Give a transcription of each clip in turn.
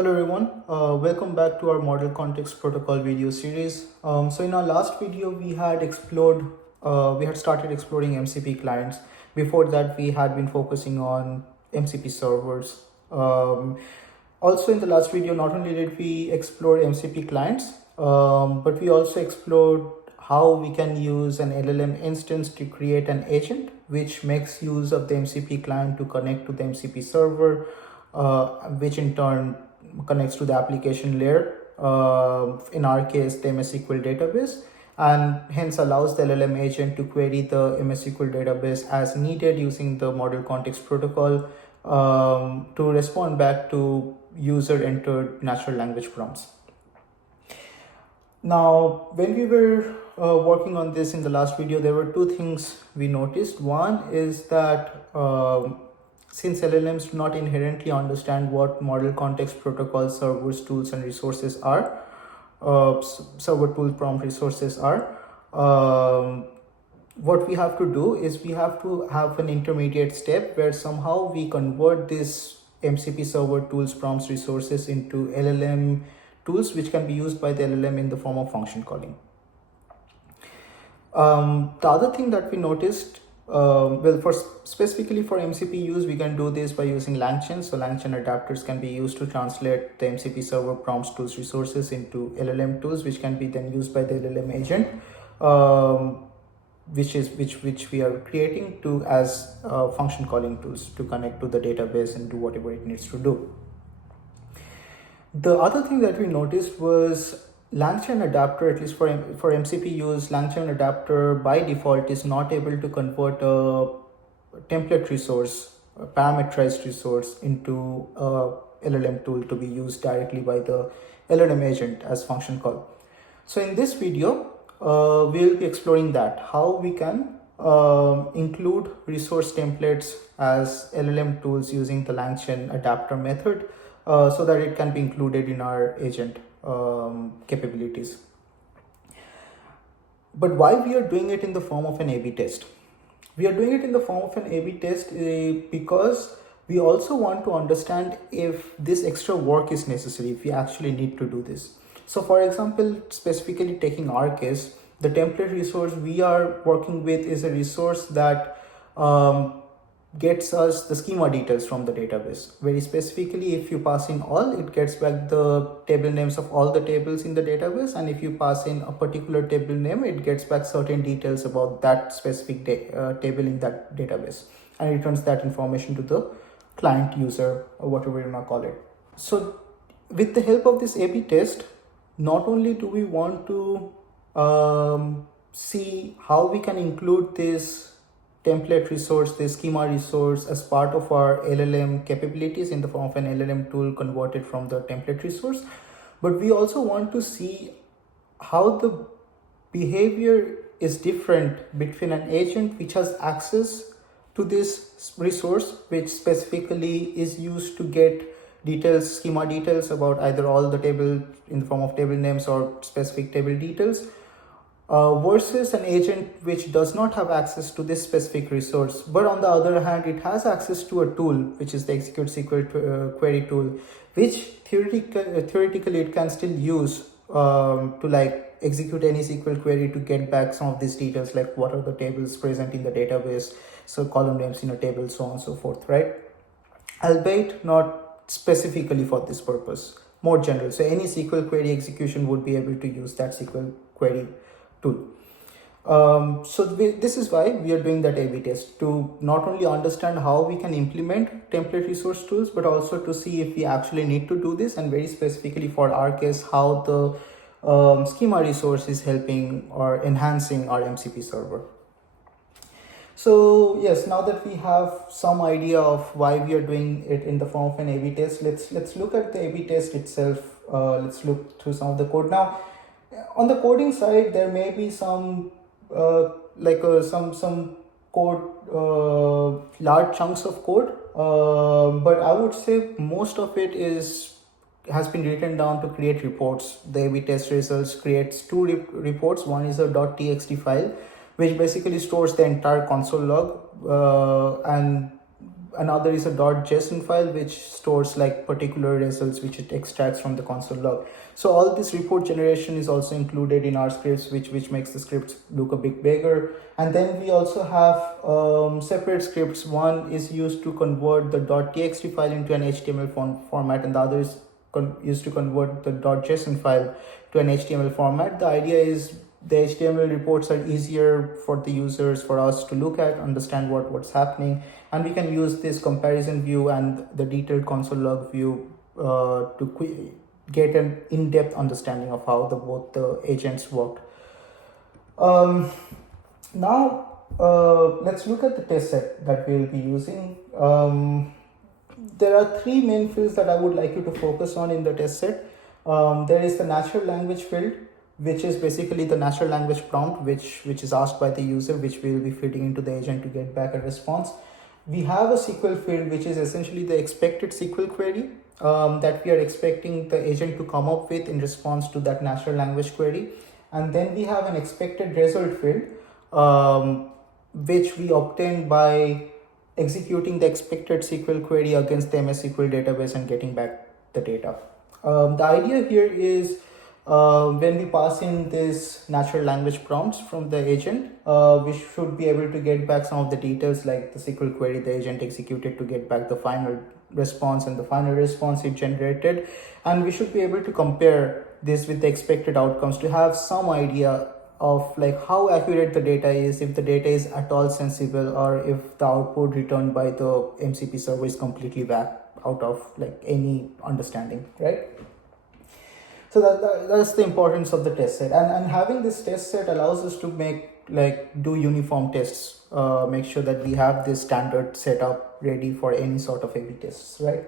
Hello everyone, welcome back to our Model Context Protocol video series. So in our last video, we had started exploring MCP clients. Before that, we had been focusing on MCP servers. Also in the last video, not only did we explore MCP clients, but we also explored how we can use an LLM instance to create an agent, which makes use of the MCP client to connect to the MCP server, which in turn connects to the application layer, in our case the MSSQL database, and hence allows the LLM agent to query the MSSQL database as needed using the model context protocol to respond back to user entered natural language prompts. Now, when we were working on this in the last video, there were two things we noticed. One is that since LLMs do not inherently understand what model context protocol servers, tools, and resources are, server tool prompt resources are, what we have to do is we have to have an intermediate step where somehow we convert this MCP server tools prompts resources into LLM tools which can be used by the LLM in the form of function calling. The other thing that we noticed, specifically for MCP-use, we can do this by using LangChain. So LangChain adapters can be used to translate the MCP server prompts tools resources into LLM tools, which can be then used by the LLM agent, which we are creating to as function calling tools to connect to the database and do whatever it needs to do. The other thing that we noticed was LangChain adapter, at least for MCP use, LangChain adapter by default is not able to convert a template resource, a parameterized resource, into a LLM tool to be used directly by the LLM agent as function call. So in this video, we'll be exploring that, how we can include resource templates as LLM tools using the LangChain adapter method, so that it can be included in our agent capabilities. But why we are doing it in the form of an A/B test? We are doing it in the form of an A/B test because we also want to understand if this extra work is necessary, if we actually need to do this. So for example, specifically taking our case, the template resource we are working with is a resource that gets us the schema details from the database. Very specifically, if you pass in all, it gets back the table names of all the tables in the database, and if you pass in a particular table name, it gets back certain details about that specific table in that database, and returns that information to the client user or whatever you want to call it. So with the help of this A/B test, not only do we want to see how we can include this template resource, the schema resource, as part of our LLM capabilities in the form of an LLM tool converted from the template resource, but we also want to see how the behavior is different between an agent which has access to this resource, which specifically is used to get details, schema details about either all the table in the form of table names or specific table details, versus an agent which does not have access to this specific resource, but on the other hand, it has access to a tool, which is the execute SQL query tool, which theoretically it can still use to like execute any SQL query to get back some of these details, like what are the tables present in the database, so column names in a table, so on and so forth, right? Albeit not specifically for this purpose, more general. So any SQL query execution would be able to use that SQL query tool. This is why we are doing that A/B test, to not only understand how we can implement template resource tools, but also to see if we actually need to do this, and very specifically for our case, how the schema resource is helping or enhancing our MCP server. So yes, now that we have some idea of why we are doing it in the form of an A/B test, let's look at the A/B test itself. Let's look through some of the code now. On the coding side, there may be some some code, large chunks of code, but I would say most of it has been written down to create reports. The A/B test results creates two reports. One is a .txt file, which basically stores the entire console log, and another is a .json file which stores like particular results which it extracts from the console log. So all this report generation is also included in our scripts, which makes the scripts look a bit bigger. And then we also have separate scripts. One is used to convert the .txt file into an HTML format, and the other is used to convert the .json file to an HTML format. The idea is the HTML reports are easier for the users, for us to look at, understand what's happening, and we can use this comparison view and the detailed console log view to get an in-depth understanding of how both the agents work. Now let's look at the test set that we'll be using. There are three main fields that I would like you to focus on in the test set. There is the natural language field, which is basically the natural language prompt which is asked by the user, which we will be feeding into the agent to get back a response. We have a SQL field, which is essentially the expected SQL query that we are expecting the agent to come up with in response to that natural language query. And then we have an expected result field, which we obtain by executing the expected SQL query against the MSSQL database and getting back the data. The idea here is when we pass in this natural language prompts from the agent, we should be able to get back some of the details like the SQL query the agent executed to get back the final response and the final response it generated. And we should be able to compare this with the expected outcomes to have some idea of like how accurate the data is, if the data is at all sensible, or if the output returned by the MCP server is completely back out of like any understanding, right? So that's the importance of the test set, and having this test set allows us to do uniform tests, make sure that we have this standard setup ready for any sort of A/B tests, right?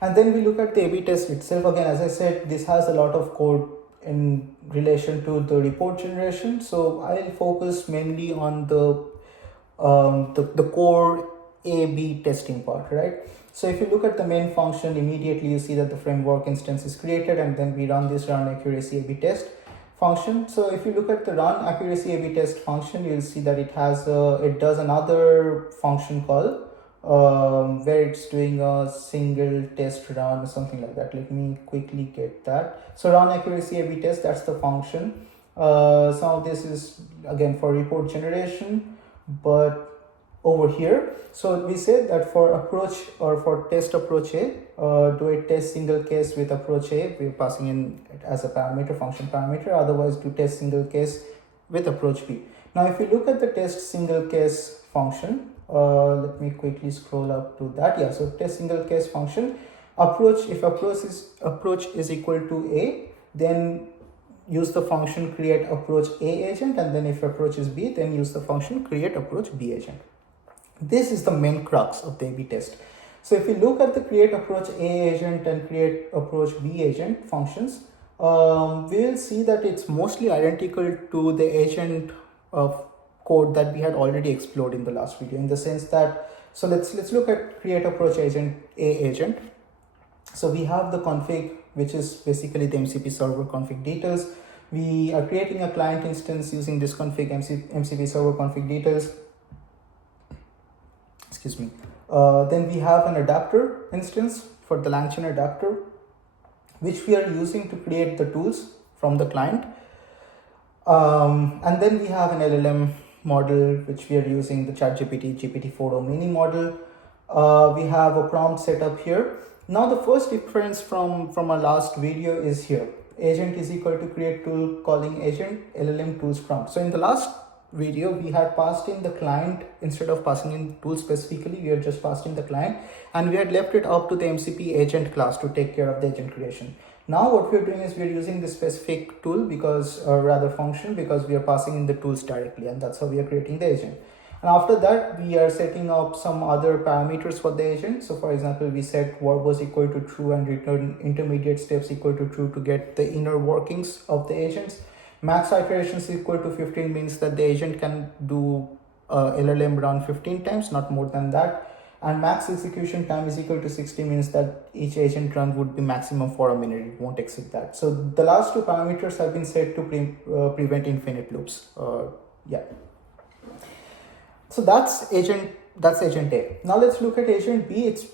And then we look at the A/B test itself. Again, as I said, this has a lot of code in relation to the report generation, so I'll focus mainly on the core A/B testing part, right? So if you look at the main function, immediately you see that the framework instance is created, and then we run this run accuracy A/B test function. So if you look at the run accuracy A/B test function, you'll see that it does another function call where it's doing a single test run or something like that. Let me quickly get that. So run accuracy A/B test, that's the function. Some of this is again for report generation, but over here, so we said that for approach or for test approach A, do a test single case with approach A, we're passing in it as a parameter, function parameter. Otherwise, do test single case with approach B. Now, if you look at the test single case function, let me quickly scroll up to that. Yeah, so test single case function, if approach is equal to A, then use the function create approach A agent, and then if approach is B, then use the function create approach B agent. This is the main crux of the A/B test. So if you look at the create approach A agent and create approach B agent functions, we will see that it's mostly identical to the agent of code that we had already explored in the last video, in the sense that, so let's look at create approach agent A agent. So we have the config, which is basically the MCP server config details. We are creating a client instance using this config MCP server config details. Excuse me. Then we have an adapter instance for the LangChain adapter, which we are using to create the tools from the client. And then we have an LLM model, which we are using the ChatGPT GPT-4o mini model. We have a prompt set up here. Now the first difference from our last video is here. Agent is equal to create tool calling agent LLM tools prompt. So in the last video, we had passed in the client instead of passing in tool specifically. We had just passed in the client, and we had left it up to the MCP agent class to take care of the agent creation. Now what we're doing is we're using this specific tool function, because we are passing in the tools directly, and that's how we are creating the agent. And after that, we are setting up some other parameters for the agent. So for example, we set verbose equal to true and return intermediate steps equal to true to get the inner workings of the agents. Max iterations equal to 15 means that the agent can do LLM run 15 times, not more than that. And max execution time is equal to 60 means that each agent run would be maximum for a minute. It won't exceed that. So the last two parameters have been set to prevent infinite loops. Yeah. So that's agent that's agent A. Now let's look at agent B. It's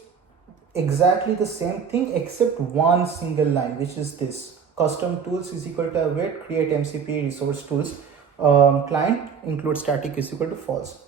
exactly the same thing except one single line, which is this: custom tools is equal to await create MCP resource tools client include static is equal to false.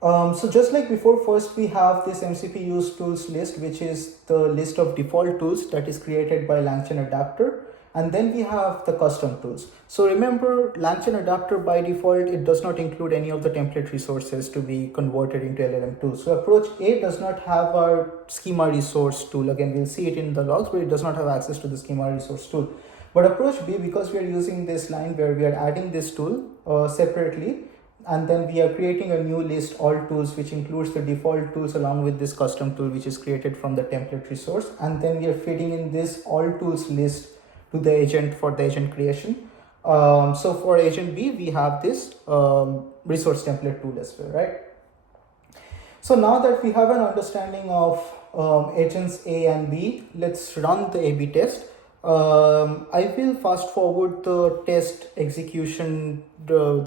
So just like before, first we have this MCP-use tools list, which is the list of default tools that is created by LangChain adapter. And then we have the custom tools. So remember, LangChain adapter by default, it does not include any of the template resources to be converted into LLM tools. So approach A does not have our schema resource tool. Again, we'll see it in the logs, but it does not have access to the schema resource tool. But approach B, because we are using this line where we are adding this tool separately, and then we are creating a new list, all tools, which includes the default tools along with this custom tool, which is created from the template resource. And then we are feeding in this all tools list to the agent for the agent creation. So for agent B, we have this resource template tool as well, right? So now that we have an understanding of agents A and B, let's run the A/B test. I will fast forward the test execution, the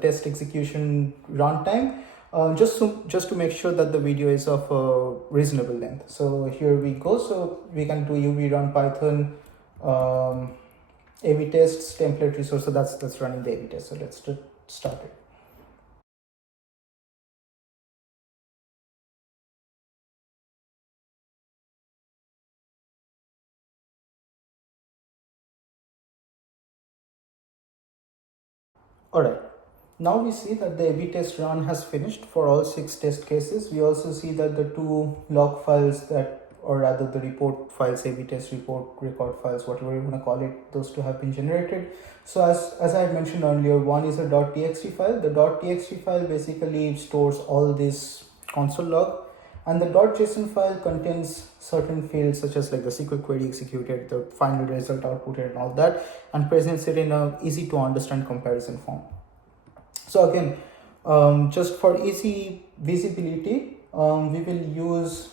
test execution runtime, just to make sure that the video is of a reasonable length. So here we go. So we can do uv run python A/B tests template resource. So that's running the A/B test. So let's start it. All right. Now we see that the A/B test run has finished for all 6 test cases. We also see that the 2 log files that, or rather the report files, A/B test report, record files, whatever you want to call it, those 2 have been generated. So as I had mentioned earlier, one is a .txt file. The .txt file basically stores all this console log, and the .json file contains certain fields such as like the SQL query executed, the final result outputted and all that, and presents it in a easy to understand comparison form. So again, just for easy visibility, we will use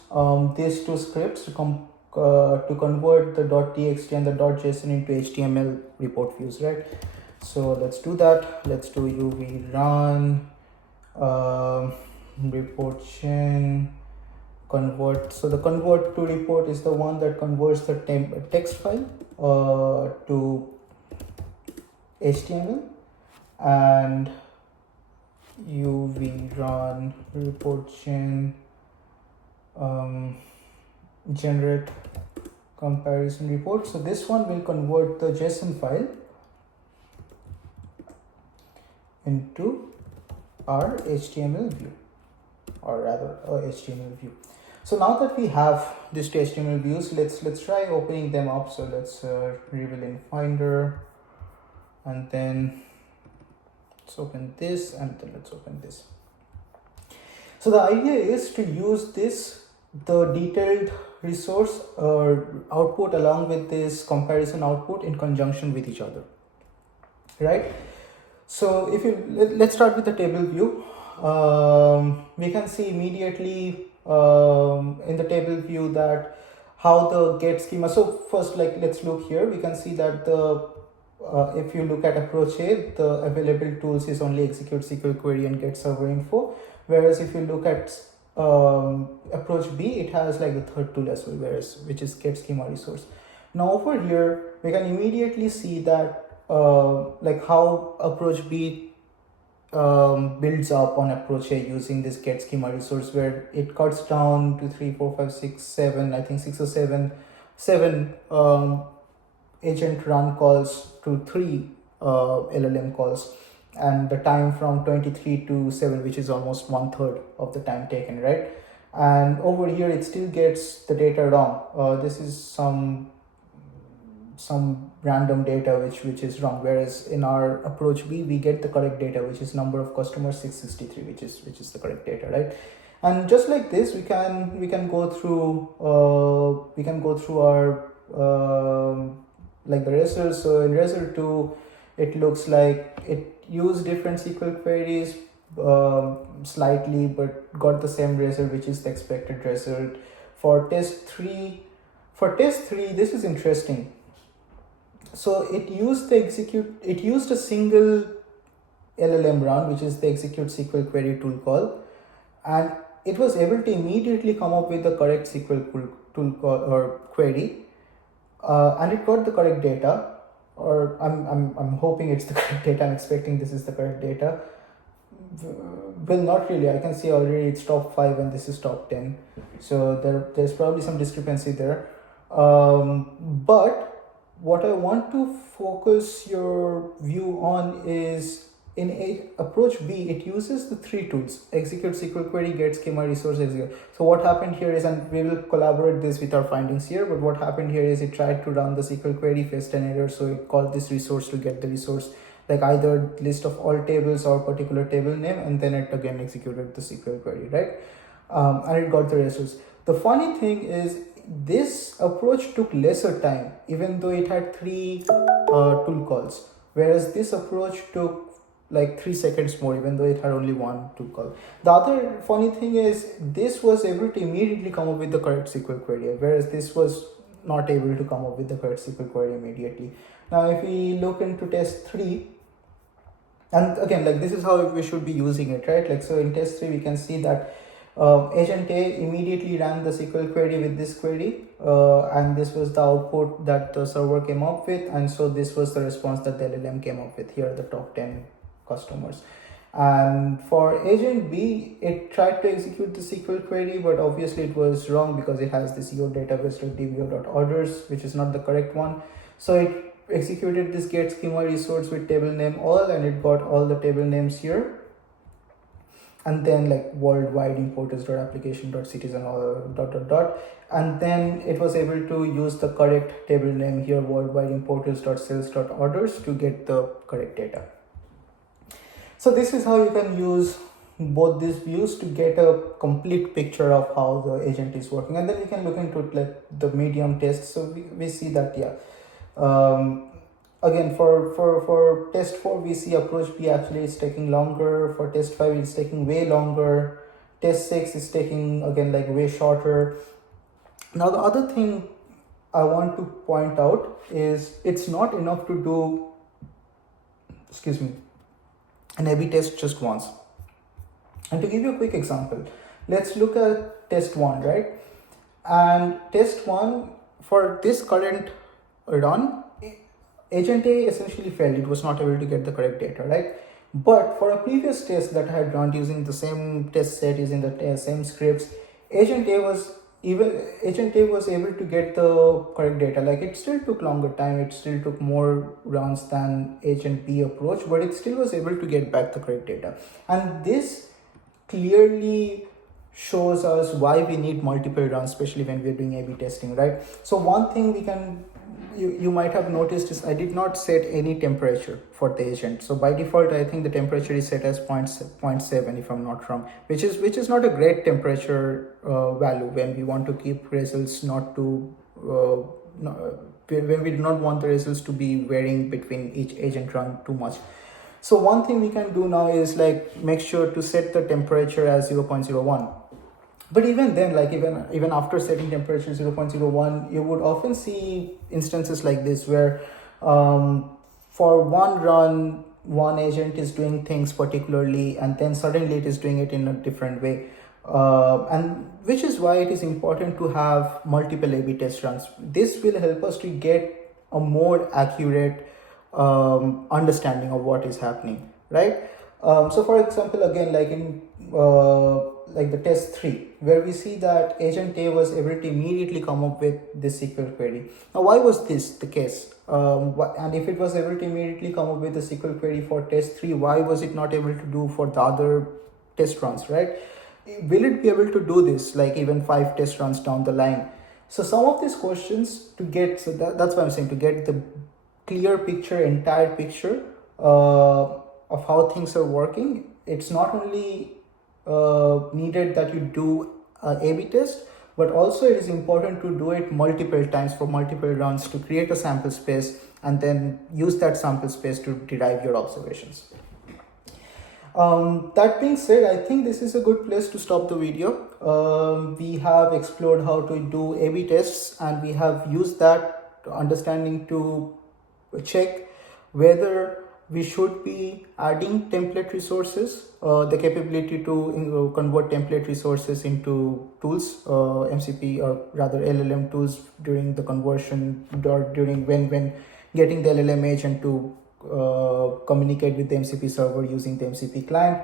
these 2 scripts to convert the .txt and the .json into HTML report views, right? So let's do that. Let's do uv run report chain convert. So the convert to report is the one that converts the text file to HTML, and uv run report chain generate comparison report. So this one will convert the JSON file into our HTML view, or rather a HTML view. So now that we have these 2 HTML views, let's try opening them up. So let's reveal in Finder, and then let's open this, and then let's open this. So the idea is to use the detailed resource output along with this comparison output in conjunction with each other, right? So if let's start with the table view. We can see immediately in the table view that how the get schema. So first, like, let's look here. We can see that if you look at approach A, the available tools is only execute SQL query and get server info, whereas if you look at approach B, it has like the third tool as well, which is get schema resource. Now over here we can immediately see that like how approach B builds up on approach A using this get schema resource, where it cuts down to 3, 4, 5, 6, 7, I think 6 or 7 agent run calls to 3 LLM calls, and the time from 23 to 7, which is almost 1/3 of the time taken, right? And over here it still gets the data wrong. This is some random data which is wrong, whereas in our approach B we get the correct data, which is number of customers 663, which is the correct data, right? And just like this, we can go through our like the result. So in result 2, it looks like it used different SQL queries slightly, but got the same result, which is the expected result. For test 3, this is interesting. So it used a single LLM run, which is the execute SQL query tool call, and it was able to immediately come up with the correct SQL tool call or query, and it got the correct data, or I'm hoping it's the correct data. I'm expecting this is the correct data. Well, not really. I can see already it's top 5 and this is top 10, so there's probably some discrepancy there. But what I want to focus your view on is in approach B, it uses the 3 tools: execute SQL query, get schema resource, execute. So what happened here is, and we will collaborate this with our findings here, but what happened here is it tried to run the SQL query, faced an error, so it called this resource to get the resource, like either list of all tables or particular table name, and then it again executed the SQL query, right? And it got the resource. The funny thing is, this approach took lesser time, even though it had 3 tool calls, whereas this approach took like 3 seconds more, even though it had only 1 tool call. The other funny thing is, this was able to immediately come up with the correct SQL query, whereas this was not able to come up with the correct SQL query immediately. Now, if we look into test 3, and again, like this is how we should be using it, right? Like, so in test 3, we can see that agent A immediately ran the SQL query with this query, and this was the output that the server came up with, and so this was the response that the LLM came up with. Here are the top 10 customers. And for agent B, it tried to execute the SQL query, but obviously it was wrong because it has this io-database.dbo.orders, which is not the correct one. So it executed this get schema resource with table name all, and it got all the table names here, and then like worldwide importers.application.citizen all ... and then it was able to use the correct table name here, worldwide importers.sales.orders, to get the correct data. So this is how you can use both these views to get a complete picture of how the agent is working, and then we can look into like the medium test. So we see that, yeah, again for test 4, we see approach B actually is taking longer. For test 5, it's taking way longer. Test 6 is taking again like way shorter. Now the other thing I want to point out is, it's not enough to do, an A/B test just once. And to give you a quick example, let's look at test 1, right? And test 1, for this current run, agent A essentially failed. It was not able to get the correct data, right? But for a previous test that I had run using the same test set, using the same scripts, agent A was able to get the correct data. Like, it still took longer time, it still took more runs than agent B approach, but it still was able to get back the correct data. And this clearly shows us why we need multiple runs, especially when we're doing A/B testing, right? So one thing you might have noticed is I did not set any temperature for the agent. So by default, I think the temperature is set as 0.7 if I'm not wrong, which is not a great temperature value when we want to keep results not to when we do not want the results to be varying between each agent run too much. So one thing we can do now is like make sure to set the temperature as 0.01. But even then, like even after setting temperature 0.01, you would often see instances like this where for one run, one agent is doing things particularly, and then suddenly it is doing it in a different way. And which is why it is important to have multiple A/B test runs. This will help us to get a more accurate understanding of what is happening, right? So for example, again, like in like the test 3, where we see that agent A was able to immediately come up with this SQL query. Now, why was this the case? And if it was able to immediately come up with the SQL query for test 3, why was it not able to do for the other test runs, right? Will it be able to do this like even 5 test runs down the line? So some of these questions to get, so that's what I'm saying, to get the clear picture, entire picture of how things are working, it's not only needed that you do A/B test, but also it is important to do it multiple times for multiple runs to create a sample space and then use that sample space to derive your observations. That being said, I think this is a good place to stop the video. We have explored how to do A/B tests, and we have used that understanding to check whether we should be adding template resources, the capability to convert template resources into tools, MCP or rather LLM tools during the conversion or during when getting the LLM agent to communicate with the MCP server using the MCP client.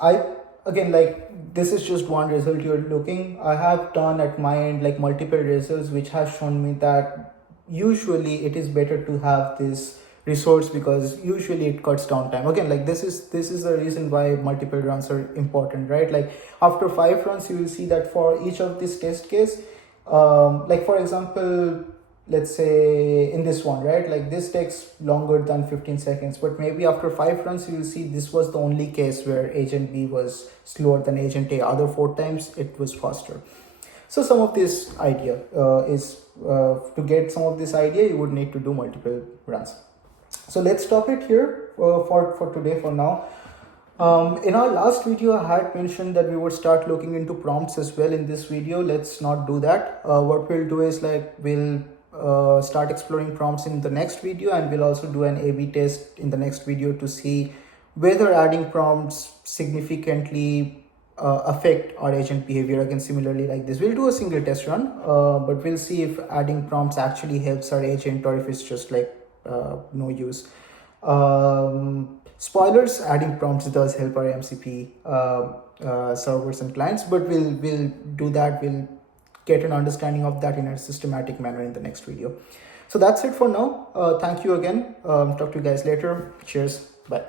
I again, like, this is just one result you're looking. I have done at my end like multiple results which have shown me that usually it is better to have this resource because usually it cuts down time. Again, like, this is the reason why multiple runs are important, right? Like, after 5 runs you will see that for each of this test case, like for example, let's say in this one, right, like this takes longer than 15 seconds, but maybe after 5 runs you will see this was the only case where agent B was slower than agent A. Other 4 times it was faster. So some of this idea is to get some of this idea you would need to do multiple runs. So let's stop it here for today for now. In our last video I had mentioned that we would start looking into prompts as well. In this video let's not do that. What we'll do is, like, we'll start exploring prompts in the next video, and we'll also do an A/B test in the next video to see whether adding prompts significantly affect our agent behavior. Again, similarly like this, we'll do a single test run, but we'll see if adding prompts actually helps our agent or if it's just like no use. Spoilers, adding prompts does help our MCP servers and clients, but we'll do that. We'll get an understanding of that in a systematic manner in the next video. So that's it for now. Thank you again. Talk to you guys later. Cheers. Bye.